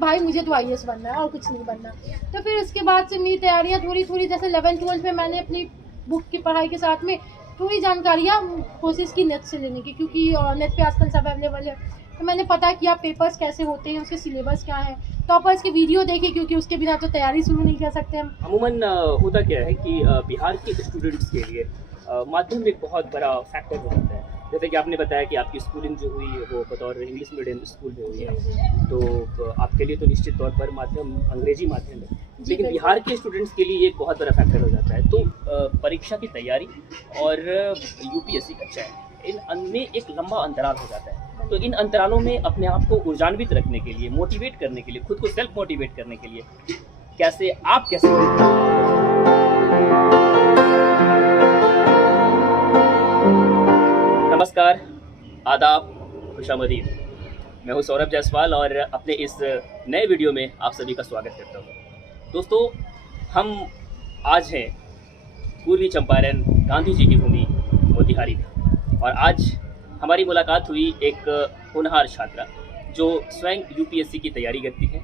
भाई मुझे तो IAS बनना है और कुछ नहीं बनना। तो फिर उसके बाद से मेरी तैयारियाँ थोड़ी थोड़ी, जैसे 11th-12th में मैंने अपनी बुक की पढ़ाई के साथ में थोड़ी जानकारियाँ कोशिश की नेट से लेने की, क्योंकि नेट पे आजकल सब अवेलेबल है। तो मैंने पता किया पेपर्स कैसे होते हैं, उसके सिलेबस क्या है, टॉपर्स के वीडियो देखे, क्योंकि उसके बिना तो तैयारी शुरू नहीं कर सकते हम। अमूमन होता क्या है कि बिहार के स्टूडेंट्स के लिए माध्यम एक बहुत बड़ा फैक्टर हो जाता है। जैसे कि आपने बताया कि आपकी स्कूलिंग जो हुई है वो बतौर इंग्लिश मीडियम स्कूल में हुई है, तो आपके लिए तो निश्चित तौर पर माध्यम अंग्रेजी माध्यम है, लेकिन बिहार के स्टूडेंट्स के लिए ये एक बहुत बड़ा फैक्टर हो जाता है। तो परीक्षा की तैयारी और यूपीएससी का चयन, इनमें एक लंबा अंतराल हो जाता है। तो इन अंतरालों में अपने आप को ऊर्जान्वित रखने के लिए, मोटिवेट करने के लिए, खुद को सेल्फ मोटिवेट करने के लिए कैसे नमस्कार, आदाब, खुशामदीद। मैं हूं सौरभ जायसवाल और अपने इस नए वीडियो में आप सभी का स्वागत करता हूं। दोस्तों, हम आज हैं पूर्वी चंपारण गांधी जी की भूमि मोतिहारी में, और आज हमारी मुलाकात हुई एक होनहार छात्रा जो स्वयं यूपीएससी की तैयारी करती है।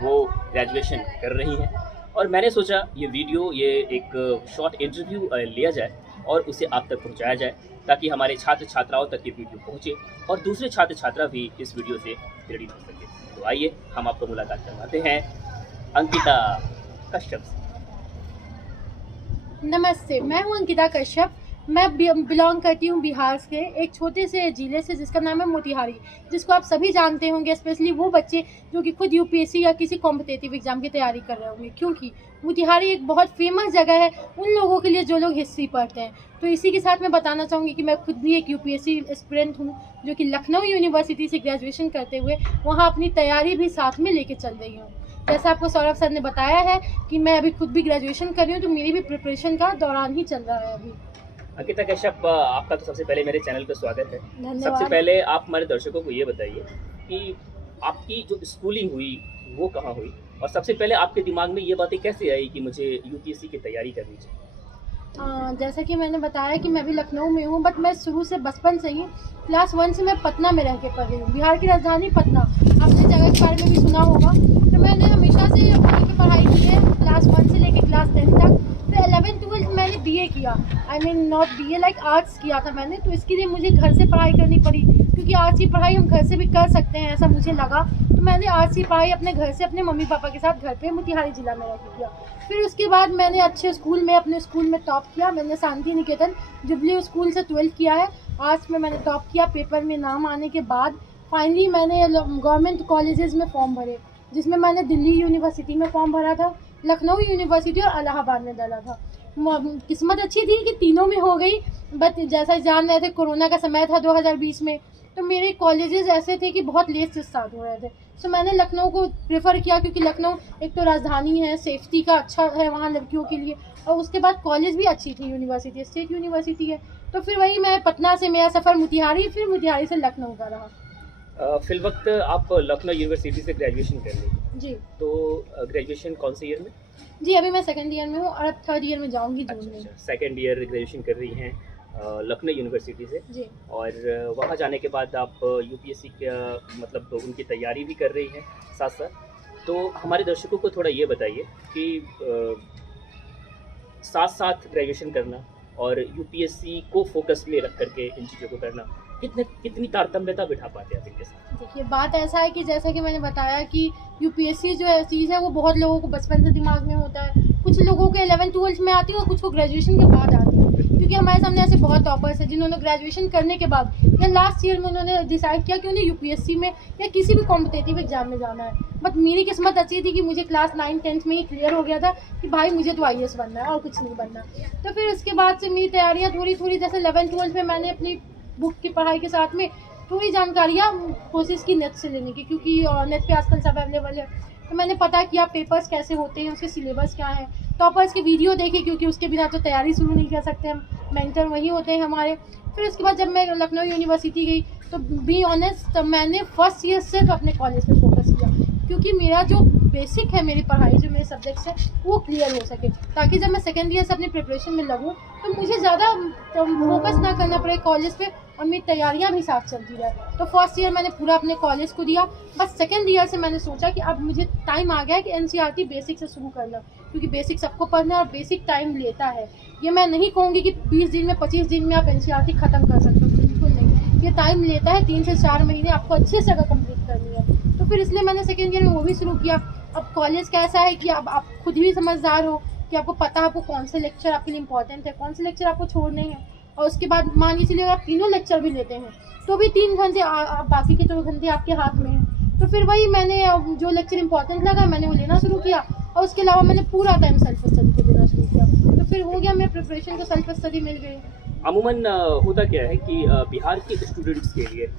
वो ग्रेजुएशन कर रही हैं और मैंने सोचा ये एक शॉर्ट इंटरव्यू लिया जाए और उसे आप तक पहुंचाया जाए, ताकि हमारे छात्र छात्राओं तक ये वीडियो पहुंचे और दूसरे छात्र छात्रा भी इस वीडियो से प्रेरित हो सके। तो आइए हम आपको मुलाकात करवाते हैं अंकिता कश्यप से। नमस्ते, मैं हूँ अंकिता कश्यप। मैं बिलोंग करती हूँ बिहार से, एक छोटे से ज़िले से जिसका नाम है मोतिहारी, जिसको आप सभी जानते होंगे, स्पेशली वो बच्चे जो कि खुद यूपीएससी या किसी कॉम्पिटिटिव एग्जाम की तैयारी कर रहे होंगे, क्योंकि मोतिहारी एक बहुत फेमस जगह है उन लोगों के लिए जो लोग हिस्ट्री पढ़ते हैं। तो इसी के साथ मैं बताना चाहूँगी कि मैं खुद भी एक यूपीएससी एस्पिरेंट हूँ, जो कि लखनऊ यूनिवर्सिटी से ग्रेजुएशन करते हुए वहाँ अपनी तैयारी भी साथ में लेके चल रही हूँ। जैसा आपको सौरभ सर ने बताया है कि मैं अभी खुद भी ग्रेजुएशन कर रही हूँ, तो मेरी भी प्रिपरेशन का दौरान ही चल रहा है अभी। अंकिता कश्यप, आपका तो सबसे पहले मेरे चैनल पर स्वागत है। सबसे पहले आप हमारे दर्शकों को ये बताइए कि आपकी जो स्कूलिंग हुई वो कहाँ हुई, और सबसे पहले आपके दिमाग में ये बातें कैसे आई कि मुझे यूपीएससी की तैयारी करनी चाहिए? जैसा कि मैंने बताया कि मैं भी लखनऊ में हूँ, बट मैं शुरू से बचपन से ही क्लास 1 से मैं पटना में रह के पढ़ रही हूँ। बिहार की राजधानी पटना, आपने जगह के बारे में भी सुना होगा। तो मैंने हमेशा से वहीं पर पढ़ाई की है, क्लास 1 से लेकर क्लास 10 तक। फिर 11th-12th मैंने BA किया, नॉट BA, लाइक आर्ट्स किया था मैंने। तो इसके लिए मुझे घर से पढ़ाई करनी पड़ी, क्योंकि आर्ट्स की पढ़ाई हम घर से भी कर सकते हैं, ऐसा मुझे लगा। तो मैंने आर्ट्स की पढ़ाई अपने घर से अपने मम्मी पापा के साथ घर पे मोतिहारी जिला में रह के किया। फिर उसके बाद मैंने अच्छे स्कूल में, अपने स्कूल में टॉप किया। मैंने शांति निकेतन जुबली स्कूल से 12th किया है। आर्ट्स में मैंने टॉप किया। पेपर में नाम आने के बाद फाइनली मैंने गवर्नमेंट कॉलेजेस में फॉर्म भरे, जिसमें मैंने दिल्ली यूनिवर्सिटी में फॉर्म भरा था, लखनऊ यूनिवर्सिटी और इलाहाबाद में डाला था। किस्मत अच्छी थी कि तीनों में हो गई, बट जैसा जान रहे थे कोरोना का समय था 2020 में, तो मेरे कॉलेजेस ऐसे थे कि बहुत लेट से स्टार्ट हो रहे थे। सो मैंने लखनऊ को प्रेफर किया, क्योंकि लखनऊ एक तो राजधानी है, सेफ्टी का अच्छा है वहाँ लड़कियों के लिए, और उसके बाद कॉलेज भी अच्छी थी, यूनिवर्सिटी स्टेट यूनिवर्सिटी है। तो फिर वही मैं पटना से मेरा सफ़र मोतिहारी, फिर मोतिहारी से लखनऊ का रहा। फिल वक्त आप लखनऊ यूनिवर्सिटी से ग्रेजुएशन कर ली जी। तो ग्रेजुएशन कौन से ईयर में? जी, अभी मैं 2nd ईयर में हूँ और अब 3rd ईयर में जाऊँगी जून में। 2nd ईयर ग्रेजुएशन कर रही हैं लखनऊ यूनिवर्सिटी से जी। और वहाँ जाने के बाद आप यूपीएससी का मतलब उनकी तैयारी भी कर रही हैं साथ साथ। तो हमारे दर्शकों को थोड़ा ये बताइए कि साथ साथ ग्रेजुएशन करना और यूपीएससी को फोकस में रख करके इन चीज़ों को करना, कितनी तारतम्यता बिठा पाते हैं आप इनके साथ? देखिए, बात ऐसा है कि जैसा कि मैंने बताया कि यूपीएससी जो चीज़ है वो बहुत लोगों को बचपन से दिमाग में होता है। कुछ लोगों के 11th-12th में आती है और कुछ को ग्रेजुएशन के बाद आती है, क्योंकि हमारे सामने ऐसे बहुत टॉपर्स हैं जिन्होंने ग्रेजुएशन करने के बाद या लास्ट ईयर में उन्होंने डिसाइड किया कि उन्हें यूपीएससी में या किसी भी कॉम्पिटिटिव एग्जाम में जाना है। बट मेरी किस्मत अच्छी थी कि मुझे क्लास 9-10th में ही क्लियर हो गया था कि भाई मुझे तो IAS बनना है और कुछ नहीं बनना। तो फिर उसके बाद से मेरी तैयारियाँ थोड़ी थोड़ी, जैसे 11th-12th में मैंने अपनी बुक की पढ़ाई के साथ में थोड़ी जानकारियाँ कोशिश की नेट से लेने की, क्योंकि नेट पे आजकल सब अवेलेबल है। तो मैंने पता किया पेपर्स कैसे होते हैं, उसके सिलेबस क्या है, टॉपर्स के वीडियो देखे, क्योंकि उसके बिना तो तैयारी शुरू नहीं कर सकते हम, मेंटर वही होते हैं हमारे। फिर उसके बाद जब मैं लखनऊ यूनिवर्सिटी गई, तो बी ऑनेस्ट मैंने फर्स्ट ईयर सिर्फ अपने कॉलेज पे फोकस किया, क्योंकि मेरा जो बेसिक है, मेरी पढ़ाई जो मेरे सब्जेक्ट्स हैं वो क्लियर हो सके, ताकि जब मैं 2nd ईयर से अपनी प्रिपरेशन में लगूँ तो मुझे ज़्यादा फोकस ना करना पड़े कॉलेज पे और मेरी तैयारियां भी साथ चलती रहे। तो फर्स्ट ईयर मैंने पूरा अपने कॉलेज को दिया, बस सेकेंड ईयर से मैंने सोचा कि अब मुझे टाइम आ गया है कि एनसीईआरटी बेसिक से शुरू करना, क्योंकि बेसिक सबको पढ़ना है और बेसिक टाइम लेता है। ये मैं नहीं कहूँगी कि 20 दिन में 25 दिन में आप एनसीईआरटी ख़त्म कर सकते हो, बिल्कुल नहीं। ये टाइम लेता है 3 से 4 महीने आपको अच्छे से अगर कम्प्लीट करनी है। तो फिर इसलिए मैंने सेकेंड ईयर में वो भी शुरू किया। अब कॉलेज का ऐसा है कि अब आप खुद भी समझदार हो कि आपको पता है आपको कौन से लेक्चर आपके लिए इंपॉर्टेंट है, कौन से लेक्चर आपको छोड़ने हैं। और उसके बाद मान लीजिए अगर आप तीनों लेक्चर भी लेते हैं तो भी 3 घंटे बाकी के 2 घंटे आपके हाथ में हैं। तो फिर वही मैंने जो लेक्चर इंपॉर्टेंट लगा मैंने वो लेना शुरू किया और उसके अलावा मैंने पूरा टाइम सेल्फ स्टडी को देना शुरू किया। तो फिर हो गया, मेरे प्रिपरेशन को सेल्फ स्टडी मिल गई। अमूमन होता क्या है कि बिहार के स्टूडेंट्स के लिए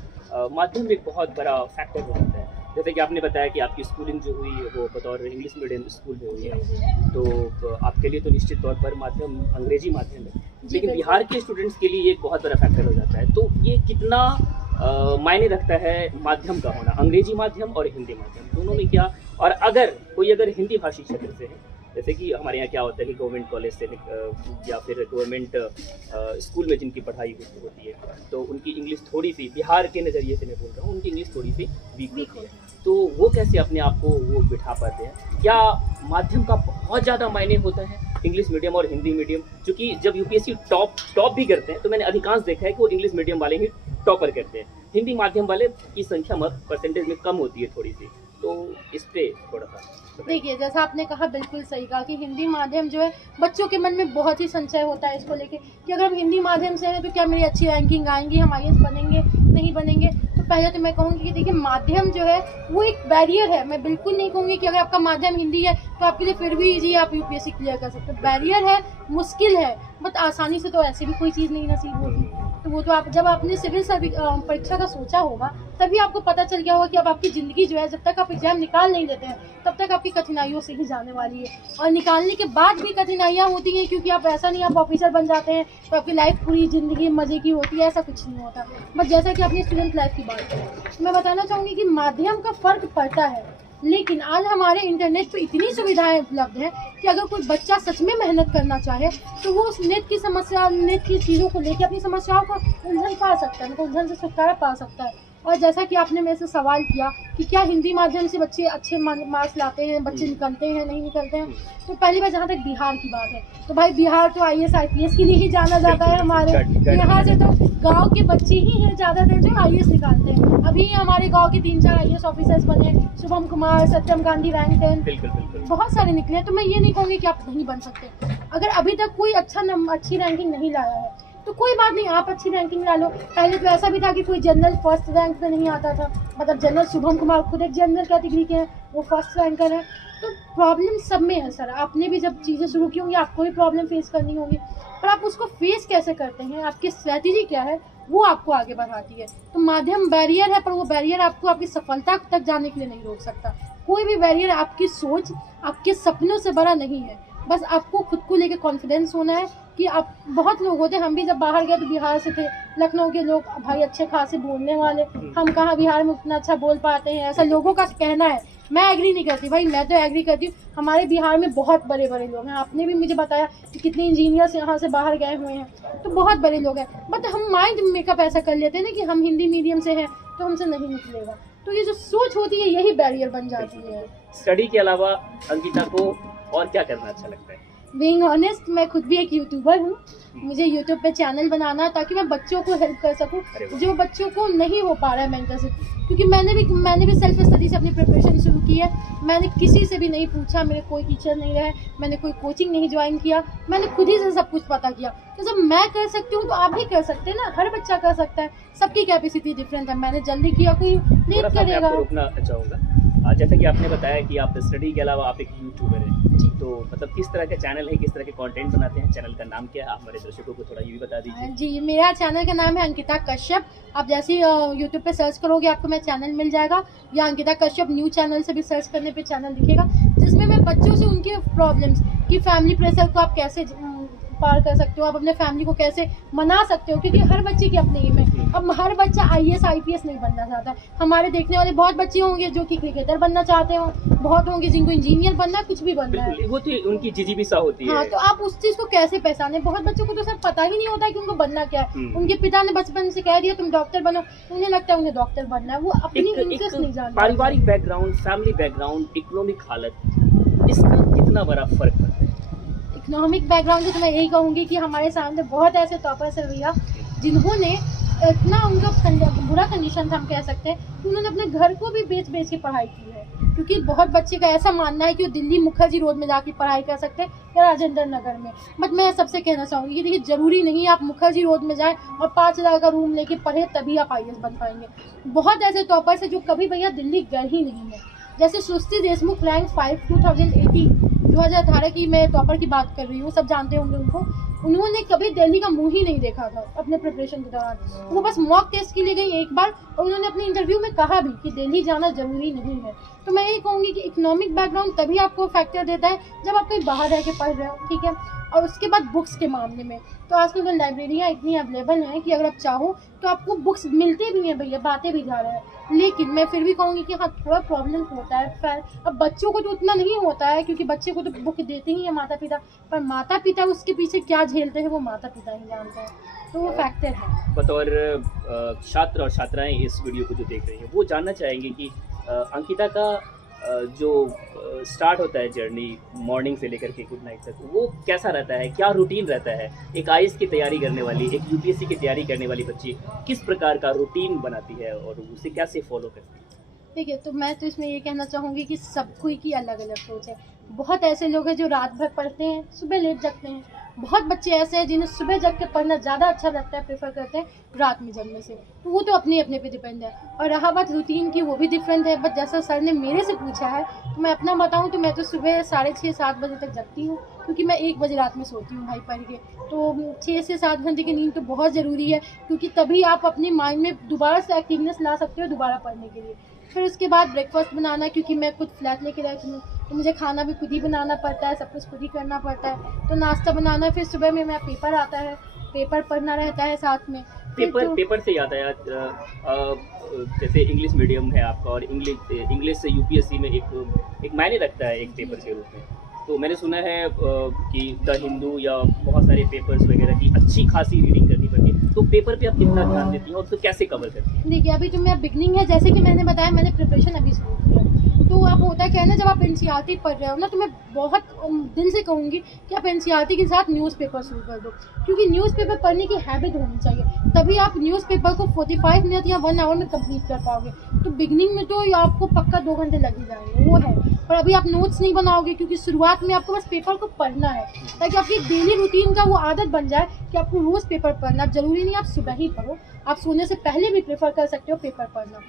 माध्यम एक बहुत बड़ा फैक्टर हो जाता है। जैसे कि आपने बताया कि आपकी स्कूलिंग जो हुई वो बतौर इंग्लिश मीडियम स्कूल में हुई है, तो आपके लिए तो निश्चित तौर पर माध्यम अंग्रेजी माध्यम है, लेकिन बिहार के स्टूडेंट्स के लिए ये एक बहुत बड़ा फैक्टर हो जाता है। तो ये कितना मायने रखता है माध्यम का होना, अंग्रेजी माध्यम और हिंदी माध्यम दोनों में क्या? और अगर हिंदी भाषी क्षेत्र से है, जैसे कि हमारे यहाँ क्या होता है कि गवर्नमेंट कॉलेज से या फिर गवर्नमेंट स्कूल में जिनकी पढ़ाई होती है तो उनकी इंग्लिश थोड़ी सी, बिहार के नज़रिए से मैं बोल रहा हूँ, उनकी इंग्लिश थोड़ी सी वीक होती है। तो वो कैसे अपने आप को वो बिठा पाते हैं? क्या माध्यम का बहुत ज़्यादा मायने होता है इंग्लिश मीडियम और हिंदी मीडियम? क्योंकि जब यूपीएससी टॉप भी करते हैं तो मैंने अधिकांश देखा है कि वो इंग्लिश मीडियम वाले ही टॉपर करते हैं, हिंदी माध्यम वाले की संख्या परसेंटेज में कम होती है थोड़ी सी। तो इस पे थोड़ा सा देखिए, जैसा आपने कहा बिल्कुल सही कहा कि हिंदी माध्यम जो है बच्चों के मन में बहुत ही संशय होता है इसको लेके कि अगर हम हिंदी माध्यम से हैं तो क्या मेरी अच्छी रैंकिंग आएंगी, हम आईएएस बनेंगे नहीं बनेंगे। तो पहले तो मैं कहूँगी कि देखिए माध्यम जो है वो एक बैरियर है। मैं बिल्कुल नहीं कहूँगी कि अगर आपका माध्यम हिंदी है तो आपके लिए फिर भी ईजी है, आप यूपीएससी क्लियर कर सकते हो। बैरियर है, मुश्किल है, बट आसानी से तो ऐसे भी कोई चीज़ नहीं नसीब होगी। तो वो तो आप जब आपने सिविल परीक्षा का सोचा होगा तभी आपको पता चल गया होगा कि अब आपकी ज़िंदगी जो है जब तक आप एग्जाम निकाल नहीं देते हैं तब तक आपकी कठिनाइयों से ही जाने वाली है। और निकालने के बाद भी कठिनाइयाँ होती हैं, क्योंकि आप ऐसा नहीं आप ऑफिसर बन जाते हैं तो आपकी लाइफ पूरी ज़िंदगी मज़े की होती है, ऐसा कुछ नहीं होता। बट जैसा कि अपनी स्टूडेंट लाइफ की बात करें, मैं बताना चाहूँगी कि माध्यम का फ़र्क पड़ता है, लेकिन आज हमारे इंटरनेट पे इतनी सुविधाएं उपलब्ध हैं कि अगर कोई बच्चा सच में मेहनत करना चाहे तो वो उस नेट की समस्या, नेट की चीज़ों को लेकर अपनी समस्याओं को उलझन पा सकता है, उनको उलझन से छुटकारा पा सकता है। और जैसा कि आपने मेरे से सवाल किया कि क्या हिंदी माध्यम से बच्चे अच्छे मार्क्स लाते हैं, बच्चे निकलते हैं नहीं निकलते हैं, तो पहली बार जहाँ तक बिहार की बात है तो भाई बिहार तो आईएएस आईपीएस के लिए ही जाना जाता है। हमारे यहाँ से तो गांव के बच्चे ही हैं ज़्यादातर जो आईएएस निकालते हैं। अभी हमारे गांव के 3-4 आईएएस ऑफिसर्स बने, शुभम कुमार, सत्यम गांधी, रैंक 10 बहुत सारे निकले। तो मैं ये नहीं कहूँगी कि आप नहीं बन सकते। अगर अभी तक कोई अच्छी रैंकिंग नहीं लाया है तो कोई बात नहीं, आप अच्छी रैंकिंग ला लो। पहले तो ऐसा भी था कि कोई जनरल फर्स्ट रैंक पे नहीं आता था, मतलब जनरल शुभम कुमार खुद एक जनरल कैटेगरी के हैं, वो फर्स्ट रैंकर है। तो प्रॉब्लम सब में है सर। आपने भी जब चीज़ें शुरू की होंगी आपको भी प्रॉब्लम फेस करनी होगी, पर आप उसको फेस कैसे करते हैं, आपकी स्ट्रैटेजी क्या है, वो आपको आगे बढ़ाती है। तो माध्यम बैरियर है, पर वो बैरियर आपको आपकी सफलता तक जाने के लिए नहीं रोक सकता। कोई भी बैरियर आपकी सोच, आपके सपनों से बड़ा नहीं है। बस आपको खुद को लेके कॉन्फिडेंस होना है कि आप, बहुत लोग होते हैं, हम भी जब बाहर गए तो बिहार से थे, लखनऊ के लोग भाई अच्छे खासे बोलने वाले, हम कहाँ बिहार में उतना अच्छा बोल पाते हैं, ऐसा लोगों का कहना है। मैं एग्री नहीं करती भाई, मैं तो एग्री करती हूँ हमारे बिहार में बहुत बड़े बड़े लोग हैं। आपने भी मुझे बताया कि कितने इंजीनियर्स यहाँ से बाहर गए हुए हैं, तो बहुत बड़े लोग हैं। बट हम माइंड मेकअप ऐसा कर लेते हैं ना कि हम हिंदी मीडियम से हैं तो हमसे नहीं निकलेगा। तो ये जो सोच होती है यही बैरियर बन जाती है। स्टडी के अलावा अंकिता को और क्या करना अच्छा लगता है? बीइंग ऑनेस्ट, मैं खुद भी एक यूट्यूबर हूँ। मुझे यूट्यूब पे चैनल बनाना है ताकि मैं बच्चों को हेल्प कर सकूँ जो बच्चों को नहीं हो पा रहा है मेंटर से। क्योंकि मैंने भी सेल्फ स्टडी से अपनी प्रिपरेशन शुरू की है। मैंने किसी से भी नहीं पूछा, मेरे कोई टीचर नहीं रहे, मैंने कोई कोचिंग नहीं ज्वाइन किया, मैंने खुद ही से सब कुछ पता किया। तो जब मैं कर सकती हूँ तो आप भी कर सकते हैं ना, हर बच्चा कर सकता है, सबकी कैपेसिटी डिफरेंट है। मैंने जल्दी किया, कोई लेट करेगा। रुकना चाहूँगा, जैसा कि आपने बताया कि आप स्टडी के अलावा आप एक यूट्यूबर हैं, तो मतलब किस तरह का चैनल है, किस तरह के कंटेंट बनाते हैं, चैनल का नाम क्या है, आप हमारे दर्शकों को थोड़ा ये भी बता दीजिए। जी, मेरा चैनल का नाम है अंकिता कश्यप। आप जैसे ही यूट्यूब पे सर्च करोगे आपको मेरा चैनल मिल जाएगा, या अंकिता कश्यप न्यू चैनल से भी सर्च करने पे चैनल दिखेगा, जिसमें मैं बच्चों से उनके प्रॉब्लम्स की, फैमिली प्रेशर को आप कैसे पार कर सकते हो, आप अपने फैमिली को कैसे मना सकते हो, क्योंकि हर बच्चे की अपनी एम है। अब हर बच्चा IAS IPS नहीं बनना चाहता है। हमारे देखने वाले बहुत बच्चे होंगे जो कि क्रिकेटर बनना चाहते हो, बहुत होंगे जिनको इंजीनियर बनना है, कुछ भी बनना है। बिल्कुल, वो तो उनकी जिजीबिसा होती है। हाँ, तो आप उस चीज को कैसे पहचाने? बहुत बच्चों को तो सर पता ही नहीं होता है कि उनको बनना क्या है। हम्म। उनके पिता ने बचपन से कह दिया तुम डॉक्टर बनो, उन्हें लगता है उन्हें डॉक्टर बनना है, वो अपनी इंटरेस्ट नहीं जानते। पारिवारिक बैकग्राउंड, फैमिली बैकग्राउंड, इकोनॉमिक हालत, इसका कितना बड़ा फर्क पड़ता है? इकोनॉमिक बैकग्राउंड तो मैं यही कहूँगी कि हमारे सामने बहुत ऐसे टॉपर्स है भैया जिन्होंने इतना उनका बुरा कंडीशन था, हम कह सकते हैं कि उन्होंने अपने घर को भी बेच बेच के पढ़ाई की है। क्योंकि बहुत बच्चे का ऐसा मानना है कि वो दिल्ली मुखर्जी रोड में जाके पढ़ाई कर सकते हैं या राजेंद्र नगर में। बट मैं सबसे कहना चाहूँगी कि देखिए ज़रूरी नहीं आप मुखर्जी रोड में जाएं और 5,000 का रूम लेके पढ़े तभी आप IAS बन पाएंगे। बहुत ऐसे टॉपर्स हैं जो कभी भैया दिल्ली गए ही नहीं है। जैसे सुस्ती देशमुख रैंक 5 2018 की मैं टॉपर की बात कर रही हूँ, सब जानते होंगे उनको। उन्होंने कभी दिल्ली का मुंह ही नहीं देखा था अपने प्रिपरेशन के दौरान। वो बस मॉक टेस्ट के लिए गई एक बार और उन्होंने अपने इंटरव्यू में कहा भी कि दिल्ली जाना जरूरी नहीं है। तो मैं यही कहूँगी कि इकोनॉमिक बैकग्राउंड तभी आपको फैक्टर देता है जब आप कहीं बाहर रह के पढ़ रहे हो, ठीक है। और उसके बाद बुक्स के मामले में तो आजकल तो लाइब्रेरियाँ इतनी अवेलेबल हैं कि अगर आप चाहो तो आपको बुक्स मिलती भी हैं भैया, बातें भी जा रहे हैं। लेकिन मैं फिर भी कहूँगी कि हाँ थोड़ा प्रॉब्लम होता है। अब बच्चों को तो उतना नहीं होता है क्योंकि बच्चे को तो बुक देते ही हैं माता पिता, पर माता पिता उसके पीछे क्या झेलते हैं वो माता पिता ही जानते हैं। तो वो फैक्टर है। बतौर छात्र और छात्राएं इस वीडियो को जो देख रही हैं वो जानना चाहेंगे कि अंकिता का जो स्टार्ट होता है जर्नी मॉर्निंग से लेकर के गुड नाइट तक, वो कैसा रहता है, क्या रूटीन रहता है? एक IAS की तैयारी करने वाली, एक UPSC की तैयारी करने वाली बच्ची किस प्रकार का रूटीन बनाती है और उसे कैसे फॉलो करती है? देखिए, तो मैं तो इसमें ये कहना चाहूँगी कि सब कोई की अलग अलग सोच है। बहुत ऐसे लोग हैं जो रात भर पढ़ते हैं, सुबह लेट जगते हैं। बहुत बच्चे ऐसे हैं जिन्हें सुबह जग के पढ़ना ज़्यादा अच्छा लगता है, प्रेफर करते हैं रात में जगने से। तो वो तो अपने अपने पे डिपेंड है। और रहा बात रूटीन की, वो भी डिफरेंट है। बट जैसा सर ने मेरे से पूछा है तो मैं अपना बताऊँ तो मैं तो सुबह 6:30-7 बजे तक जगती हूँ, क्योंकि मैं 1 बजे रात में सोती हूँ भाई पढ़ के। तो 6 से 7 घंटे की नींद तो बहुत ज़रूरी है, क्योंकि तभी आप अपनी माइंड में दोबारा से एक्टिवनेस ला सकते हो दोबारा पढ़ने के लिए। फिर उसके बाद ब्रेकफास्ट बनाना, क्योंकि मैं खुद फ्लैट लेके रहती हूँ तो मुझे खाना भी खुद ही बनाना पड़ता है, सब कुछ खुद ही करना पड़ता है। तो नाश्ता बनाना, फिर सुबह में मेरा पेपर आता है, पेपर पढ़ना रहता है साथ में। पेपर से याद आया, जैसे इंग्लिश मीडियम है आपका और इंग्लिश से UPSC में एक मायने रखता है एक पेपर के रूप में। तो मैंने सुना है कि द हिंदू या बहुत सारे पेपर्स वगैरह की अच्छी खासी रीडिंग करनी पड़ती है। तो पेपर पे आप कितना ध्यान देती हैं और तो कैसे कवर करती हैं? देखिए, अभी तो मेरा बिगनिंग है, जैसे कि मैंने बताया मैंने प्रिपरेशन अभी शुरू किया। तो अब होता क्या है ना, जब आप NCERT पढ़ रहे हो ना, तो मैं बहुत दिन से कहूँगी कि आप NCERT के साथ न्यूज़पेपर शुरू कर दो, क्योंकि न्यूज़पेपर पढ़ने की हैबिट होनी चाहिए। तभी आप न्यूज़पेपर को 45 मिनट या 1 आवर में कंप्लीट कर पाओगे। तो बिगनिंग में तो आपको पक्का 2 घंटे लग ही जाएंगे, वो है। पर अभी आप नोट्स नहीं बनाओगे, क्योंकि शुरुआत में आपको बस पेपर को पढ़ना है, ताकि आपकी डेली रूटीन का वो आदत बन जाए कि आपको रोज़ पेपर पढ़ना। ज़रूरी नहीं आप सुबह ही पढ़ो, आप सोने से पहले भी प्रेफर कर सकते हो पेपर पढ़ना।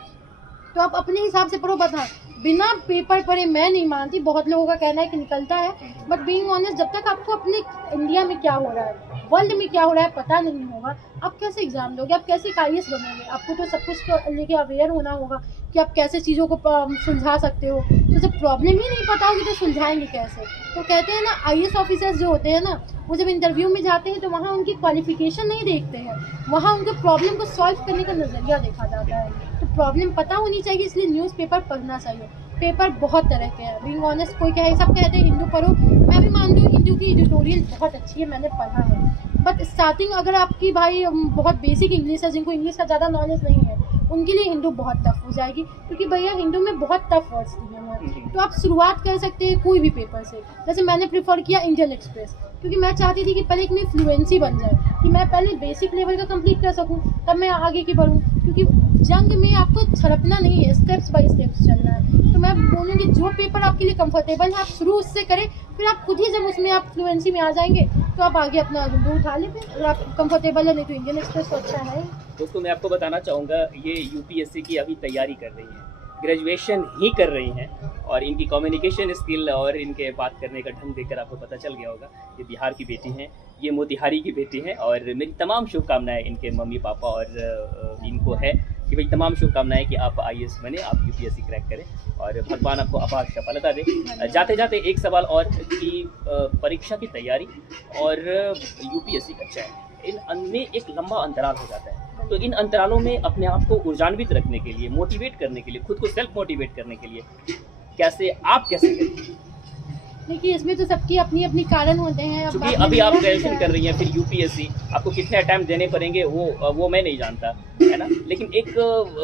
तो आप अपने हिसाब से पढ़ो। बता, बिना पेपर पढ़े मैं नहीं मानती, बहुत लोगों का कहना है कि निकलता है, बट बीइंग ऑनेस्ट, जब तक आपको अपने इंडिया में क्या हो रहा है, वर्ल्ड में क्या हो रहा है पता नहीं होगा, आप कैसे एग्जाम दोगे, आप कैसे IAS बनोगे? आपको तो सब कुछ लेके अवेयर होना होगा कि आप कैसे चीज़ों को सुलझा सकते हो। तो जब प्रॉब्लम ही नहीं पता होगी तो सुलझाएंगे कैसे? तो कहते हैं ना, IAS ऑफिसर्स जो होते हैं ना, वो जब इंटरव्यू में जाते हैं तो वहाँ उनकी क्वालिफिकेशन नहीं देखते हैं, वहाँ उनके प्रॉब्लम को सॉल्व करने का नज़रिया देखा जाता है। तो प्रॉब्लम पता होनी चाहिए, इसलिए न्यूज़पेपर पढ़ना चाहिए। पेपर बहुत तरह के हैं, बीइंग ऑनेस्ट। कोई कहे, सब कहते हैं हिंदू पढ़ो, मैं भी मानती हूँ हिंदू की एडिटोरियल बहुत अच्छी है, मैंने पढ़ा है। बट स्टार्टिंग अगर आपकी भाई बहुत बेसिक इंग्लिश है, जिनको इंग्लिश का ज़्यादा नॉलेज नहीं है, उनके लिए हिंदू बहुत टफ हो जाएगी, क्योंकि भैया हिंदू में बहुत टफ वर्ड्स दिए हुए हैं। तो आप शुरुआत कर सकते हैं कोई भी पेपर से। जैसे मैंने प्रेफर किया इंडियन एक्सप्रेस, क्योंकि मैं चाहती थी कि पहले एक मेरी फ्लुएंसी बन जाए, कि मैं पहले बेसिक लेवल का कंप्लीट कर सकूं, तब मैं आगे की बढ़ूं। क्योंकि जंग में आपको छड़पना नहीं है, स्टेप्स बाय स्टेप्स चलना है। तो मैं बोलूँगी जो पेपर आपके लिए कंफर्टेबल है आप शुरू उससे करें, फिर आप खुद ही जब उसमें आप फ्लुएंसी में आ जाएंगे तो आप आगे अपना हिंदू उठा लें। अगर आप कंफर्टेबल है, नहीं तो इंडियन एक्सप्रेस तो अच्छा है। दोस्तों, मैं आपको बताना चाहूँगा, ये UPSC की अभी तैयारी कर रही हैं, ग्रेजुएशन ही कर रही हैं, और इनकी कम्युनिकेशन स्किल और इनके बात करने का ढंग देखकर आपको पता चल गया होगा ये बिहार की बेटी हैं, ये मोतिहारी की बेटी हैं। और मेरी तमाम शुभकामनाएं इनके मम्मी पापा और इनको है कि भाई तमाम शुभकामनाएं कि आप IAS बने, आप UPSC क्रैक करें और भगवान आपको अपार सफलता दे। जाते जाते एक सवाल और कि परीक्षा की तैयारी और UPSC का चयन, इन में एक लंबा अंतराल हो जाता है। तो इन अंतरालों में अपने आप को ऊर्जान्वित रखने के लिए, मोटिवेट करने के लिए, खुद को सेल्फ मोटिवेट करने के लिए कैसे करें? देखिए, इसमें तो सबकी अपनी अपनी कारण होते हैं। अब क्योंकि अभी आप ग्रेजुएशन कर रही हैं, फिर यूपीएससी, आपको कितने अटैम्प्ट देने पड़ेंगे वो मैं नहीं जानता, है ना। लेकिन एक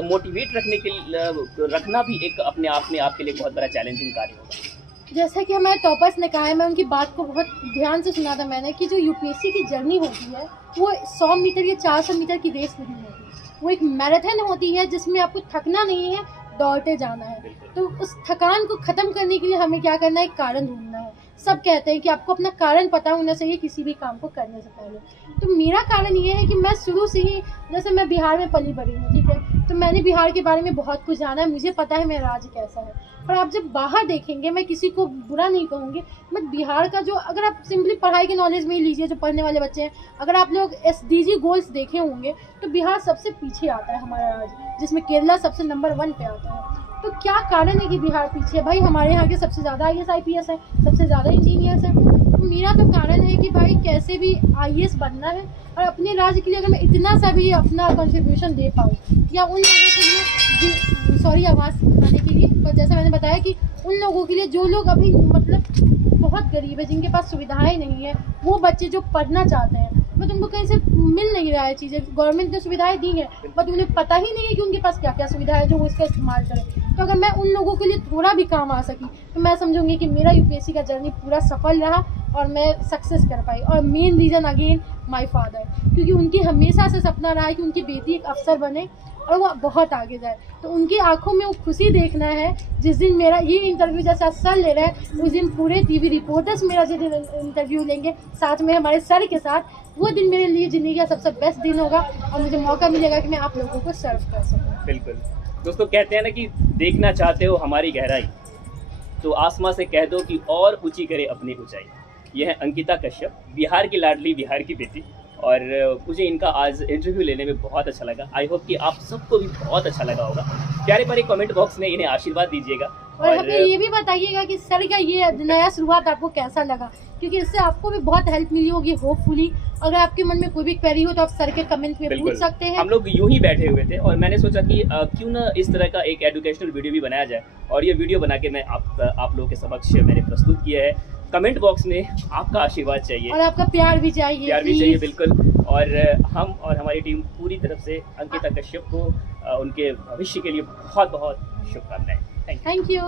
मोटिवेट रखने के लिए रखना भी एक अपने आप में आपके लिए बहुत बड़ा चैलेंजिंग कार्य होगा। जैसा कि हमारे टॉपर्स ने कहा है, मैं उनकी बात को बहुत ध्यान से सुना था मैंने, कि जो यूपीएससी की जर्नी होती है वो 100 मीटर या 400 मीटर की रेस नहीं होती, वो एक मैराथन होती है जिसमें आपको थकना नहीं है, दौड़ते जाना है। तो उस थकान को ख़त्म करने के लिए हमें क्या करना है, एक कारण ढूंढना है। सब कहते हैं कि आपको अपना कारण पता होना चाहिए किसी भी काम को करने से पहले। तो मेरा कारण ये है कि मैं शुरू से ही, जैसे मैं बिहार में पली बड़ी हूँ, ठीक है, तो मैंने बिहार के बारे में बहुत कुछ जाना है, मुझे पता है मेरा राज्य कैसा है। पर आप जब बाहर देखेंगे, मैं किसी को बुरा नहीं कहूँगी, बट बिहार का जो, अगर आप सिंपली पढ़ाई के नॉलेज में ही लीजिए, जो पढ़ने वाले बच्चे हैं, अगर आप लोग SDG गोल्स देखे होंगे तो बिहार सबसे पीछे आता है हमारा राज्य, जिसमें केरला सबसे नंबर 1 पे आता है। तो क्या कारण है कि बिहार पीछे है? भाई हमारे यहाँ के सबसे ज़्यादा IAS IPS है, सबसे ज़्यादा इंजीनियर्स हैं। तो मेरा तो कारण है कि भाई कैसे भी IAS बनना है, और अपने राज्य के लिए अगर मैं इतना सा भी अपना कंट्रीब्यूशन दे पाऊँ, या उन लोगों के लिए, सॉरी आवाज़ आने के लिए, पर जैसा मैंने बताया कि उन लोगों के लिए जो लोग अभी मतलब बहुत गरीब है, जिनके पास सुविधाएं नहीं है, वो बच्चे जो पढ़ना चाहते हैं, बट उनको कहीं से मिल नहीं रहा है चीज़ें। गवर्नमेंट ने सुविधाएं दी हैं, बट उन्हें पता ही नहीं है कि उनके पास क्या क्या सुविधा है जो वो इसका इस्तेमाल करें। तो अगर मैं उन लोगों के लिए थोड़ा भी काम आ सकी, तो मैं समझूंगी कि मेरा यूपीएससी का जर्नी पूरा सफल रहा और मैं सक्सेस कर पाई। और main reason again my father, क्योंकि उनकी हमेशा से सपना रहा है कि उनकी बेटी एक अफसर बने और वो बहुत आगे जाए। तो उनकी आंखों में वो खुशी देखना है। जिस दिन मेरा ये इंटरव्यू जैसा सर ले रहे हैं, उस दिन पूरे टीवी रिपोर्टर्स मेरा जिस दिन इंटरव्यू लेंगे साथ में हमारे सर के साथ, वो दिन मेरे लिए ज़िंदगी का सबसे बेस्ट दिन होगा, और मुझे मौका मिलेगा कि मैं आप लोगों को सर्व कर सकूँ। बिल्कुल दोस्तों, कहते हैं ना कि देखना चाहते हो हमारी गहराई, तो आसमां से कह दो कि और ऊंची करे अपनी ऊंचाई। यह है अंकिता कश्यप, बिहार की लाडली, बिहार की बेटी, और मुझे इनका आज इंटरव्यू लेने में बहुत अच्छा लगा। आई होप कि आप सबको भी बहुत अच्छा लगा होगा। प्यारे प्यारे कमेंट बॉक्स में इन्हें आशीर्वाद दीजिएगा, और हमें ये भी बताइएगा कि सर का ये नया शुरुआत आपको कैसा लगा, क्योंकि इससे आपको भी बहुत हेल्प मिली होगी होपफुली। अगर आपके मन में कोई भी क्वेरी हो तो आप सर के कमेंट में पूछ सकते हैं। हम लोग यूं ही बैठे हुए थे और मैंने सोचा कि क्यों ना इस तरह का एक एजुकेशनल वीडियो भी बनाया जाए, और ये वीडियो बना के मैं आप लोगों के समक्ष मैंने प्रस्तुत किया है। कमेंट बॉक्स में आपका आशीर्वाद चाहिए और आपका प्यार भी चाहिए, बिल्कुल। और हम और हमारी टीम पूरी तरफ से अंकिता कश्यप को उनके भविष्य के लिए बहुत बहुत शुभकामनाएं। Thank you.